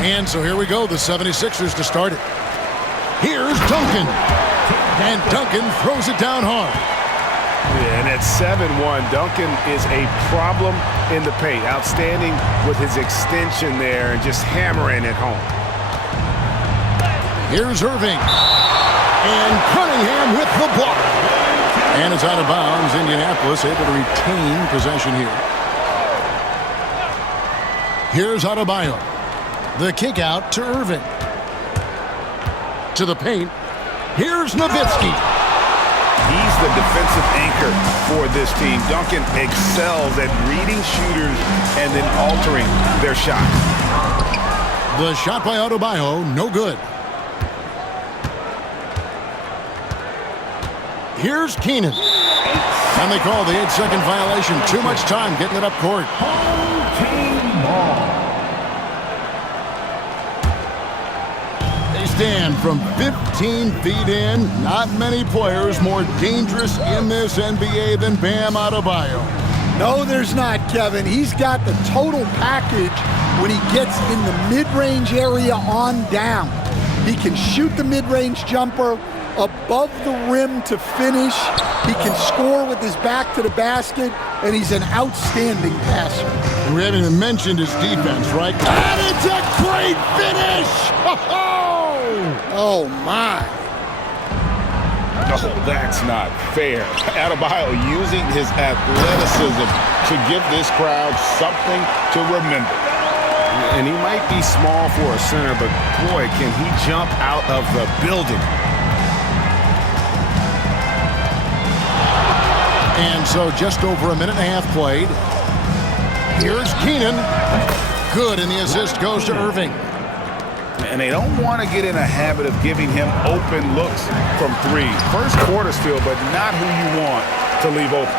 And so here we go, the 76ers to start it. Here's Duncan. And Duncan throws it down hard. Yeah, and at 7-1, Duncan is a problem in the paint. Outstanding with his extension there and just hammering it home. Here's Irving. And Cunningham with the block. And it's out of bounds. Indianapolis able to retain possession here. Here's Adebayo. The kick out to Irving. To the paint. Here's Nowitzki. He's the defensive anchor for this team. Duncan excels at reading shooters and then altering their shot. The shot by Adebayo, no good. Here's Keenan. And they call the 8-second violation. Too much time getting it up court. They stand from 15 feet in. Not many players more dangerous in this NBA than Bam Adebayo. No, there's not, Kevin. He's got the total package when he gets in the mid-range area on down. He can shoot the mid-range jumper above the rim to finish. He can score with his back to the basket, and he's an outstanding passer. And we haven't even mentioned his defense, right? And it's a great finish! Oh, my. Oh, that's not fair. Adebayo using his athleticism to give this crowd something to remember. And he might be small for a center, but boy, can he jump out of the building. And so just over a minute and a half played. Here's Keenan. Good, and the assist goes to Irving. And they don't want to get in a habit of giving him open looks from three. First quarter still, but not who you want to leave open.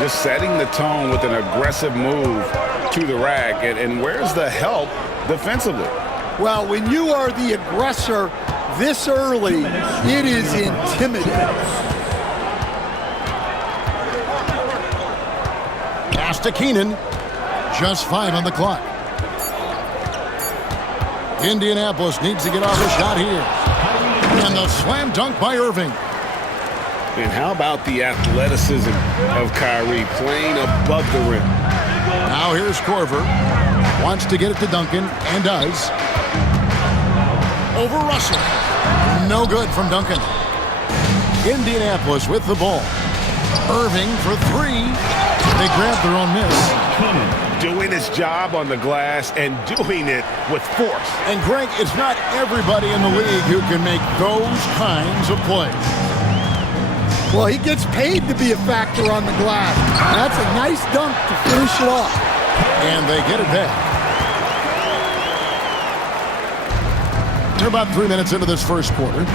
Just setting the tone with an aggressive move to the rack. And where's the help defensively? Well, when you are the aggressor this early, it is intimidating. Pass to Keenan. Just 5 on the clock. Indianapolis needs to get off a shot here. And the slam dunk by Irving. And how about the athleticism of Kyrie playing above the rim? Now here's Korver. Wants to get it to Duncan, and does. Over Russell. No good from Duncan. Indianapolis with the ball. Irving for 3. They grab their own miss. Doing his job on the glass and doing it with force. And Greg, it's not everybody in the league who can make those kinds of plays. Well, he gets paid to be a factor on the glass. That's a nice dunk to finish it off. And they get it back. They're about 3 minutes into this first quarter.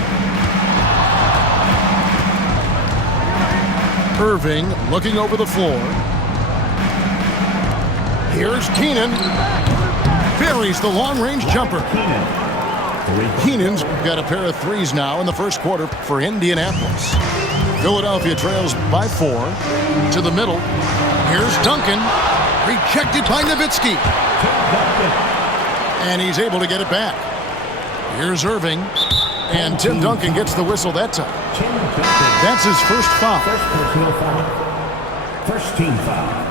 Irving looking over the floor. Here's Keenan. Buries the long-range jumper. Keenan's got a pair of threes now in the first quarter for Indianapolis. Philadelphia trails by 4. To the middle. Here's Duncan. Rejected by Nowitzki. And he's able to get it back. Here's Irving. And Tim Duncan gets the whistle that time. That's his first foul. First personal foul. First team foul.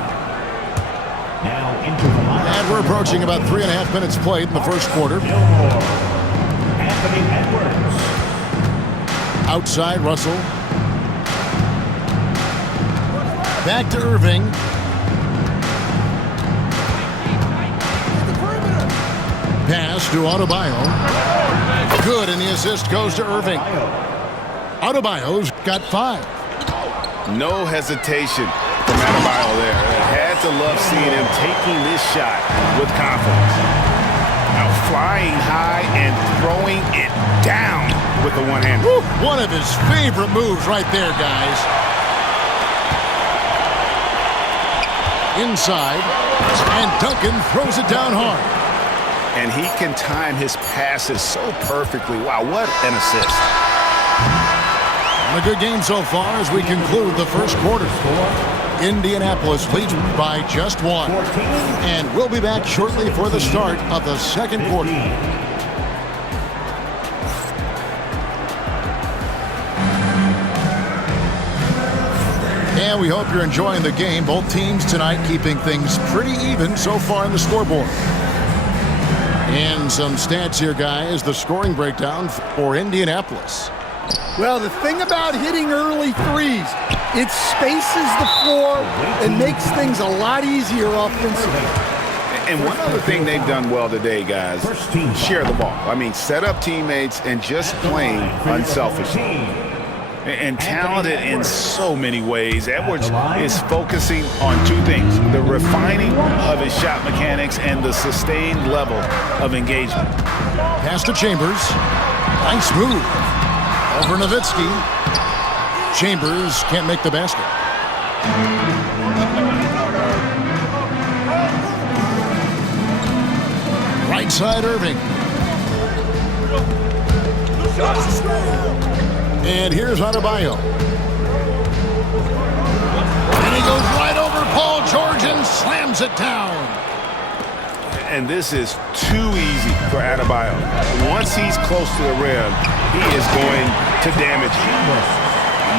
Now into the line. And we're approaching about 3.5 minutes played in the first quarter. Anthony Edwards. Outside Russell. Back to Irving. Pass to Adebayo. Good, and the assist goes to Irving. Adebayo's got 5. No hesitation from Adebayo there. Had to love seeing him taking this shot with confidence. Now flying high and throwing it down with the one hand. One of his favorite moves right there, guys. Inside, and Duncan throws it down hard. And he can time his passes so perfectly. Wow, what an assist. And a good game so far as we conclude the first quarter. Indianapolis leads by just one. 14. And we'll be back shortly for the start of the second quarter. 15. And we hope you're enjoying the game. Both teams tonight keeping things pretty even so far in the scoreboard. And some stats here, guys. The scoring breakdown for Indianapolis. Well, the thing about hitting early threes, it spaces the floor and makes things a lot easier offensively. And one other thing they've done well today, guys, share the ball. I mean, set up teammates and just playing unselfishly. And talented in so many ways. Edwards is focusing on two things: the refining of his shot mechanics and the sustained level of engagement. Pass to Chambers. Nice move. Over Nowitzki. Chambers can't make the basket. Right side, Irving. And here's Adebayo. And he goes right over Paul George and slams it down. And this is too easy for Adebayo. Once he's close to the rim, he is going to damage you.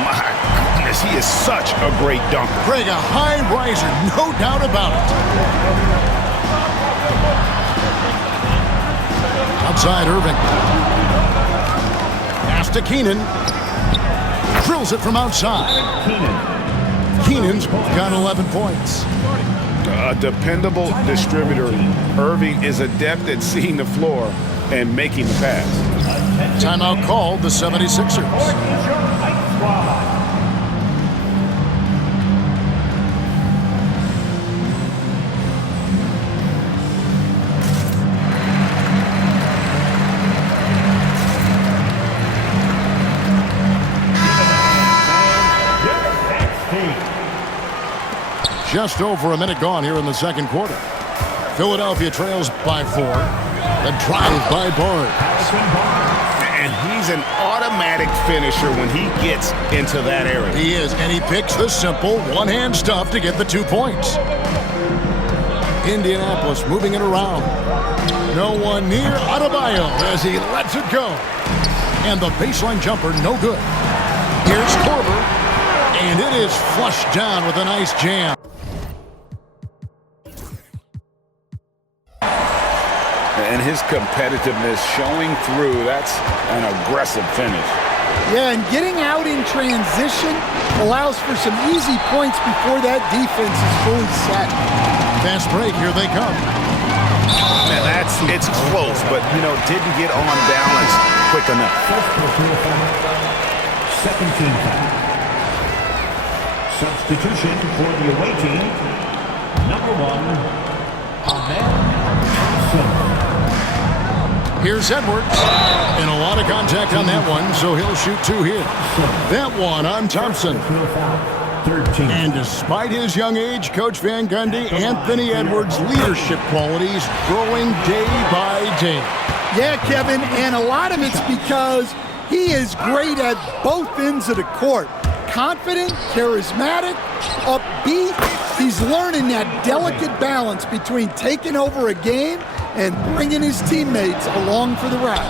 My goodness, he is such a great dunker. Craig, a high riser, no doubt about it. Outside, Irving. Pass to Keenan. Drills it from outside. Keenan's got 11 points. A dependable distributor. Irving is adept at seeing the floor and making the pass. Timeout called the 76ers. Just over a minute gone here in the second quarter. Philadelphia trails by 4. A drive by Barnes. And he's an automatic finisher when he gets into that area. He is, and he picks the simple one-hand stuff to get the 2 points. Indianapolis moving it around. No one near Adebayo as he lets it go. And the baseline jumper, no good. Here's Korver, and it is flushed down with a nice jam. And his competitiveness showing through. That's an aggressive finish. Yeah, and getting out in transition allows for some easy points before that defense is fully set. Fast break, here they come. Man, it's close, but, didn't get on balance quick enough. 17 foul. Substitution for the away team. Number 1, Ahmed Thompson. Here's Edwards. And a lot of contact on that one, so he'll shoot 2 here. That one on Thompson. 13. And despite his young age, Coach Van Gundy, Anthony Edwards' leadership qualities growing day by day. Yeah, Kevin, and a lot of it's because he is great at both ends of the court. Confident, charismatic, upbeat. He's learning that delicate balance between taking over a game and bringing his teammates along for the ride.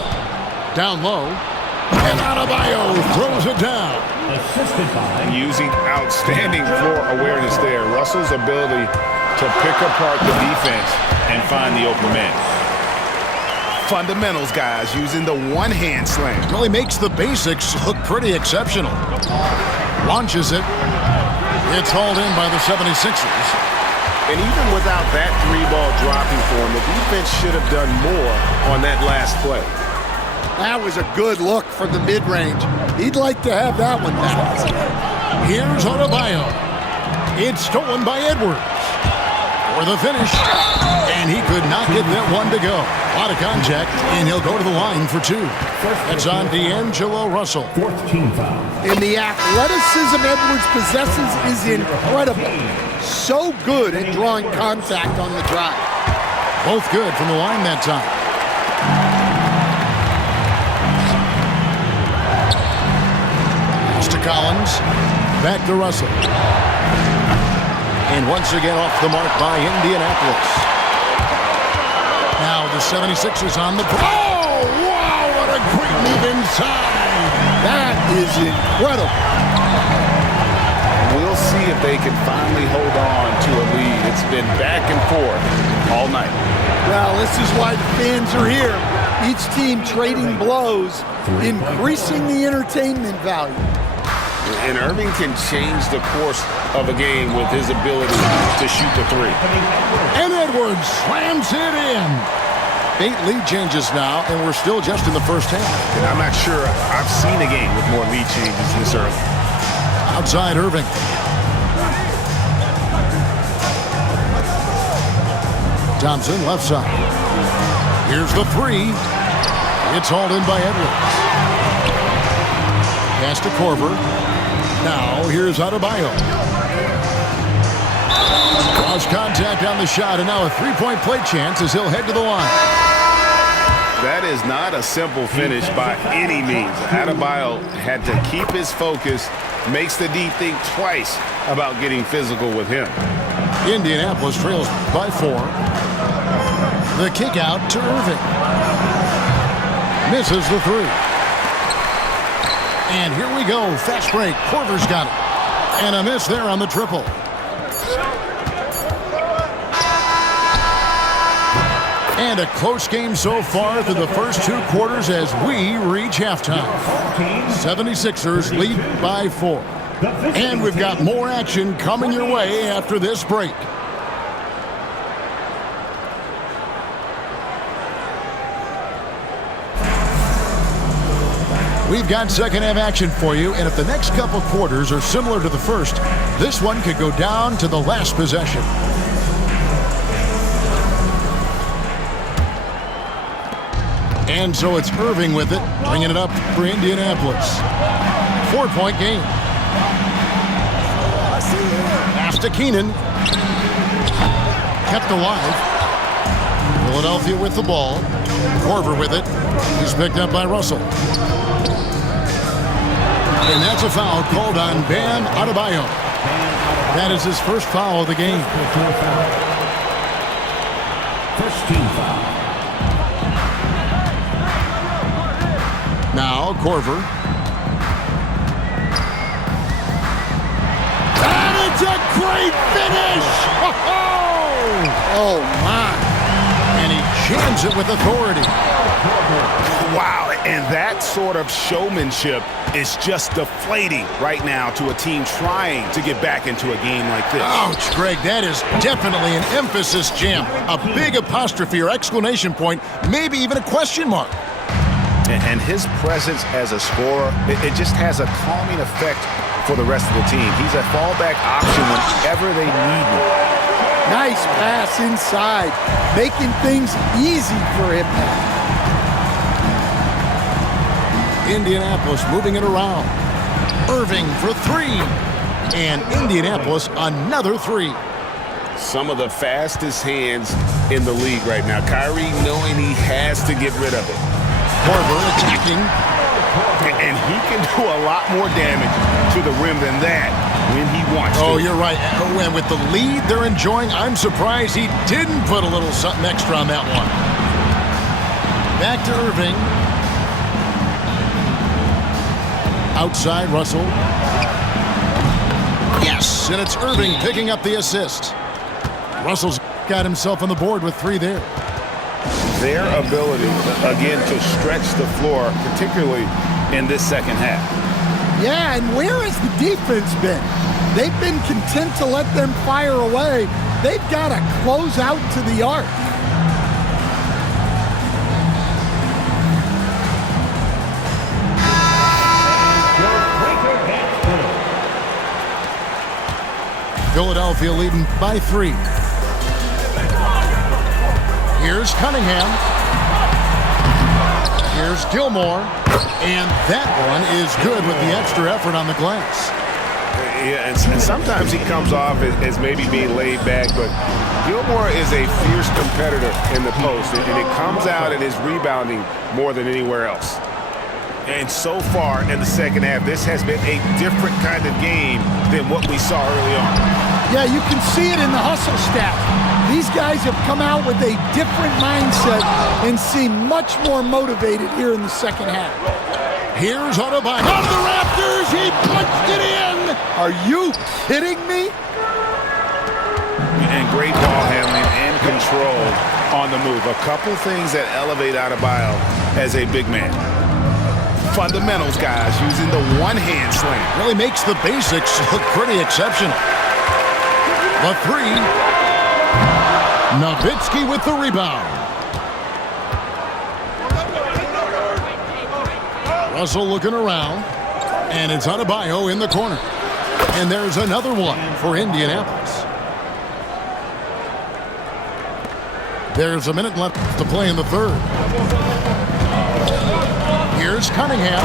Down low, and Adebayo throws it down. Assisted by Using outstanding floor awareness there. Russell's ability to pick apart the defense and find the open man. Fundamentals, guys, using the one-hand slam. Really makes the basics look pretty exceptional. Launches it. It's hauled in by the 76ers. And even without that 3-ball dropping for him, the defense should have done more on that last play. That was a good look from the mid-range. He'd like to have that one back. Here's Adebayo. It's stolen by Edwards. For the finish. And he could not get that one to go. A lot of contact, and he'll go to the line for 2. That's on D'Angelo Russell. 14 foul. And the athleticism Edwards possesses is incredible. So good at drawing contact on the drive. Both good from the line that time. Pass to Collins. Back to Russell. And once again off the mark by Indianapolis. Now the 76ers on the... Oh, wow, what a great move inside. That is incredible. We'll see if they can finally hold on to a lead. It's been back and forth all night. Well, this is why the fans are here. Each team trading blows, increasing the entertainment value. And Irving can change the course of a game with his ability to shoot the three. And Edwards slams it in. 8 lead changes now, and we're still just in the first half. And I'm not sure I've seen a game with more lead changes this early. Outside Irving. Thompson left side. Here's the three. It's hauled in by Edwards. Pass to Korver. Now here's Adebayo. Lost contact on the shot, and now a three-point play chance as he'll head to the line. That is not a simple finish by any means. Adebayo had to keep his focus, makes the D think twice about getting physical with him. Indianapolis trails by 4. The kick out to Irving. Misses the three. And here we go. Fast break. Korver's got it. And a miss there on the triple. And a close game so far through the first 2 quarters as we reach halftime. 76ers lead by 4. And we've got more action coming your way after this break. We've got second half action for you, and if the next couple quarters are similar to the first, this one could go down to the last possession. And so it's Irving with it, bringing it up for Indianapolis. 4-point game. Pass to Keenan. Kept alive. Philadelphia with the ball. Korver with it. He's picked up by Russell. And that's a foul called on Bam Adebayo. That is his first foul of the game. First team foul. Now Korver. And it's a great finish! Oh, my. And he jams it with authority. Wow, and that sort of showmanship is just deflating right now to a team trying to get back into a game like this. Ouch, Greg, that is definitely an emphasis jam. A big apostrophe or exclamation point, maybe even a question mark. And his presence as a scorer, it just has a calming effect for the rest of the team. He's a fallback option whenever they need him. Nice pass inside, making things easy for him now. Indianapolis moving it around. Irving for 3. And Indianapolis another 3. Some of the fastest hands in the league right now. Kyrie knowing he has to get rid of it. Korver attacking. And he can do a lot more damage to the rim than that when he wants to. Oh, you're right. And with the lead they're enjoying, I'm surprised he didn't put a little something extra on that one. Back to Irving. Outside, Russell. Yes, and it's Irving picking up the assist. Russell's got himself on the board with 3 there. Their ability, again, to stretch the floor, particularly in this second half. Yeah, and where has the defense been? They've been content to let them fire away. They've got to close out to the arc. Philadelphia leading by 3. Here's Cunningham. Here's Gilmore. And that one is good with the extra effort on the glass. Yeah, and sometimes he comes off as maybe being laid back, but Gilmore is a fierce competitor in the post, and it comes out in his rebounding more than anywhere else. And so far in the second half, this has been a different kind of game than what we saw early on. Yeah, you can see it in the hustle stat. These guys have come out with a different mindset and seem much more motivated here in the second half. Here's Adebayo. On the rafters, he punched it in. Are you kidding me? And great ball handling and control on the move. A couple things that elevate Adebayo as a big man. Fundamentals, guys, using the one-hand slam. Really makes the basics look pretty exceptional. The three. Nowitzki with the rebound. Russell looking around, and it's Adebayo in the corner. And there's another one for Indianapolis. There's a minute left to play in the third. Here's Cunningham,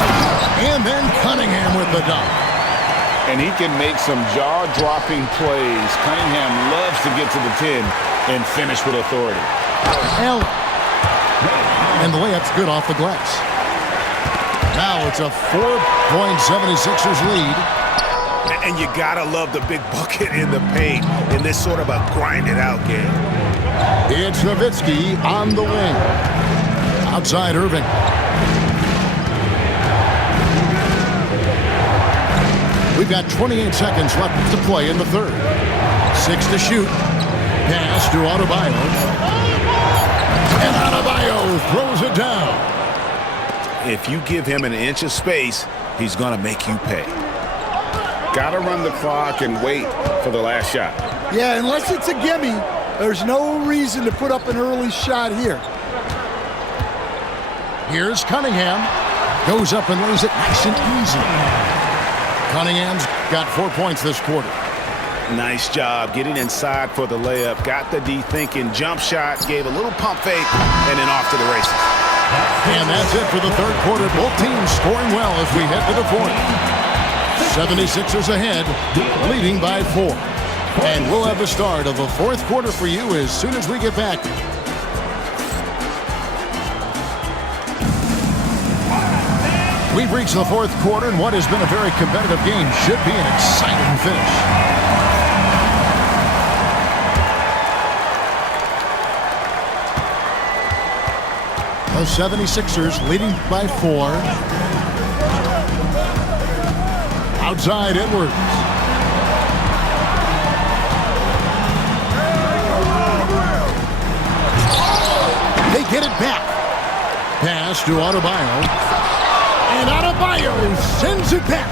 and then Cunningham with the dunk. And he can make some jaw-dropping plays. Cunningham loves to get to the 10 and finish with authority. Allen. And the layup's good off the glass. Now it's a 4-point 76ers lead. And you gotta love the big bucket in the paint in this sort of a grind-it-out game. It's Nowitzki on the wing. Outside Irving. We've got 28 seconds left to play in the third. 6 to shoot. Pass to Adebayo. And Adebayo throws it down. If you give him an inch of space, he's going to make you pay. Got to run the clock and wait for the last shot. Yeah, unless it's a gimme, there's no reason to put up an early shot here. Here's Cunningham. Goes up and lays it nice and easy. Cunningham's got 4 points this quarter. Nice job getting inside for the layup. Got the D thinking. Jump shot. Gave a little pump fake. And then off to the races. And that's it for the third quarter. Both teams scoring well as we head to the fourth. 76ers ahead, leading by 4. And we'll have the start of the fourth quarter for you as soon as we get back. We've reached the fourth quarter, and what has been a very competitive game should be an exciting finish. The 76ers leading by 4. Outside Edwards. They get it back. Pass to Adebayo. And Adebayo sends it back.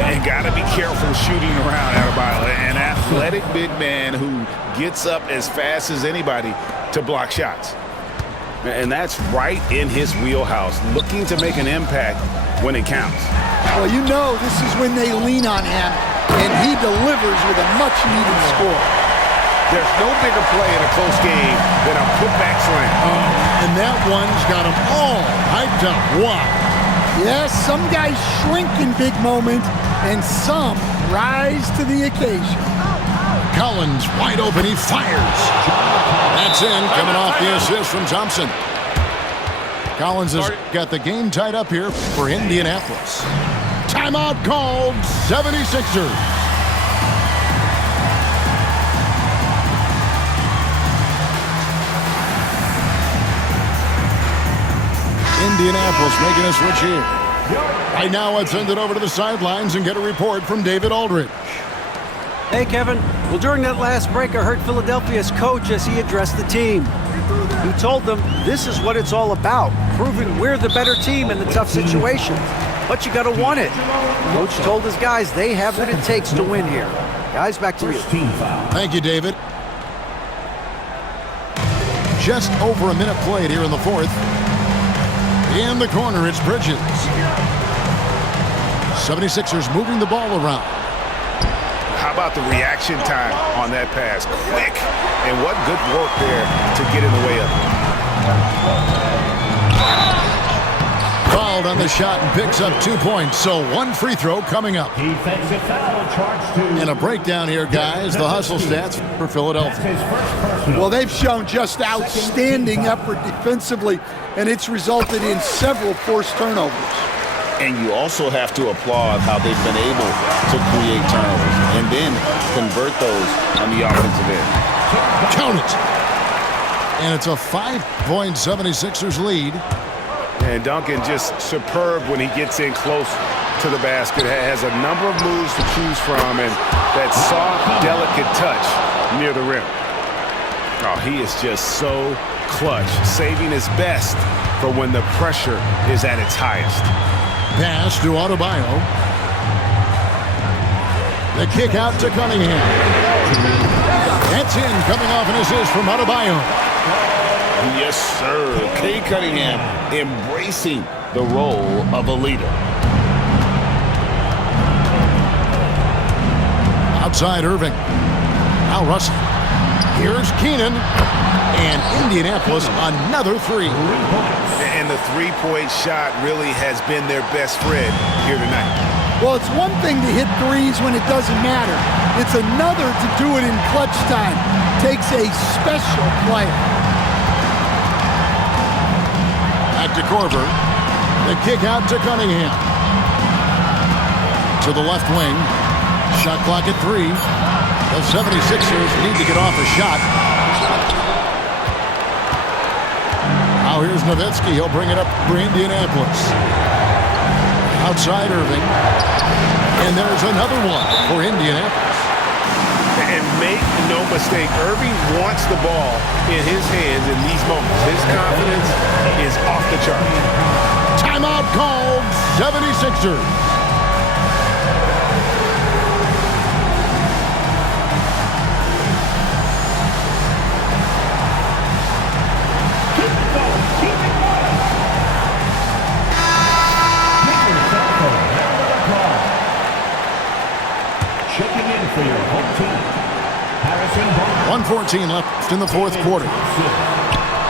And got to be careful shooting around Adebayo. An athletic big man who gets up as fast as anybody to block shots. And that's right in his wheelhouse, looking to make an impact when it counts. Well, you know this is when they lean on him, and he delivers with a much-needed score. There's no bigger play in a close game than a putback slam. And that one's got them all hyped up. Wow. Yes, some guys shrink in big moments, and some rise to the occasion. Collins wide open, he fires. That's in, coming off the assist from Thompson. Collins has got the game tied up here for Indianapolis. Timeout called, 76ers. Indianapolis making a switch here. Right now, let's send it over to the sidelines and get a report from David Aldridge. Hey, Kevin. Well, during that last break, I heard Philadelphia's coach as he addressed the team. He told them this is what it's all about, proving we're the better team in the tough situations. But you got to want it. Coach told his guys they have what it takes to win here. Guys, back to you. Thank you, David. Just over a minute played here in the fourth. In the corner, it's Bridges. 76ers moving the ball around. How about the reaction time on that pass? Quick. And what good work there to get in the way of it. Fouled on the shot and picks up 2 points. So one free throw coming up. Defensive foul charged to. And a breakdown here, guys. The hustle stats for Philadelphia. Well, they've shown just outstanding effort defensively, and it's resulted in several forced turnovers. And you also have to applaud how they've been able to create turnovers. In then convert those on the offensive end. Count it. And it's a 5-point 76ers lead. And Duncan just superb when he gets in close to the basket. Has a number of moves to choose from and that soft, delicate touch near the rim. Oh, he is just so clutch, saving his best for when the pressure is at its highest. Pass to Adebayo. The kick out to Cunningham. That's in, coming off an assist from Adebayo. Yes, sir. Cade Cunningham embracing the role of a leader. Outside Irving. Now Russell. Here's Keenan. And Indianapolis another three. And the three-point shot really has been their best friend here tonight. Well, it's one thing to hit threes when it doesn't matter. It's another to do it in clutch time. Takes a special player. Back to Korver. The kick out to Cunningham. To the left wing. Shot clock at 3. The 76ers need to get off a shot. Now here's Nowitzki. He'll bring it up for Indianapolis. Outside Irving. And there's another one for Indianapolis. And make no mistake, Irving wants the ball in his hands in these moments. His confidence is off the chart. Timeout called, 76ers. Checking in for your home team, Harrison Barnes. 1:14 left in the fourth quarter.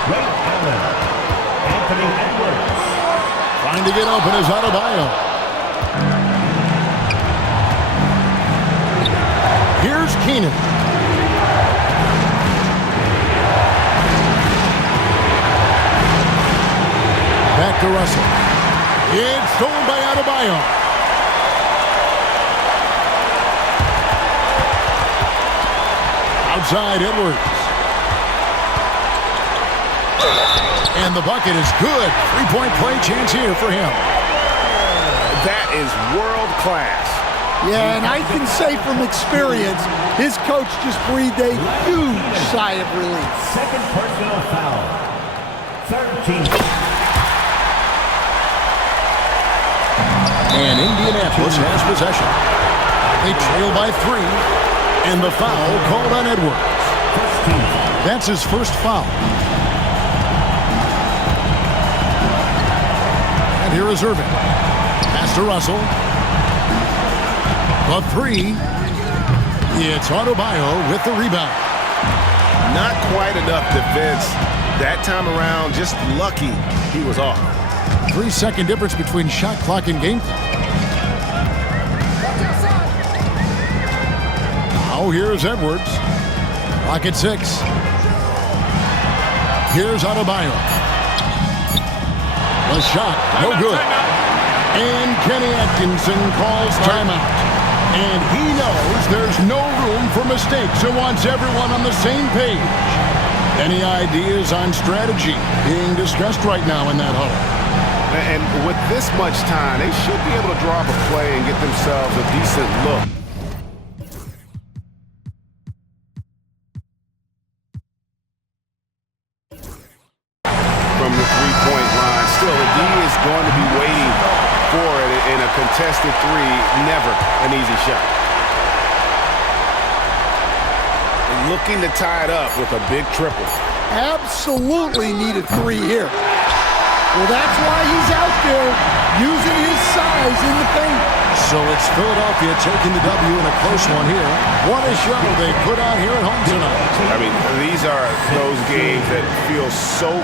Ray Allen. Anthony Edwards. Trying to get open is Adebayo. Here's Keenan. Back to Russell. It's stolen by Adebayo. Outside Edwards. And the bucket is good. Three-point play chance here for him. That is world class. Yeah, and I can say from experience, his coach just breathed a huge sigh of relief. Second personal foul. 13. And Indianapolis has possession. They trail by 3. And the foul called on Edwards. That's his first foul. And here is Irving. Pass to Russell. The 3. It's Adebayo with the rebound. Not quite enough defense that time around. Just lucky he was off. 3-second difference between shot clock and game clock. Now here's Edwards. Clock at 6. Here's Adebayo. The shot, no good. And Kenny Atkinson calls timeout. And he knows there's no room for mistakes and wants everyone on the same page. Any ideas on strategy being discussed right now in that huddle? And with this much time, they should be able to draw up a play and get themselves a decent look. From the three-point line. Still, the D is going to be waiting for it in a contested 3. Never an easy shot. Looking to tie it up with a big triple. Absolutely needed 3 here. Well, that's why he's out there using his size in the paint. So it's Philadelphia taking the W in a close one here. What a show they put on here at home tonight. I mean, these are those games that feel so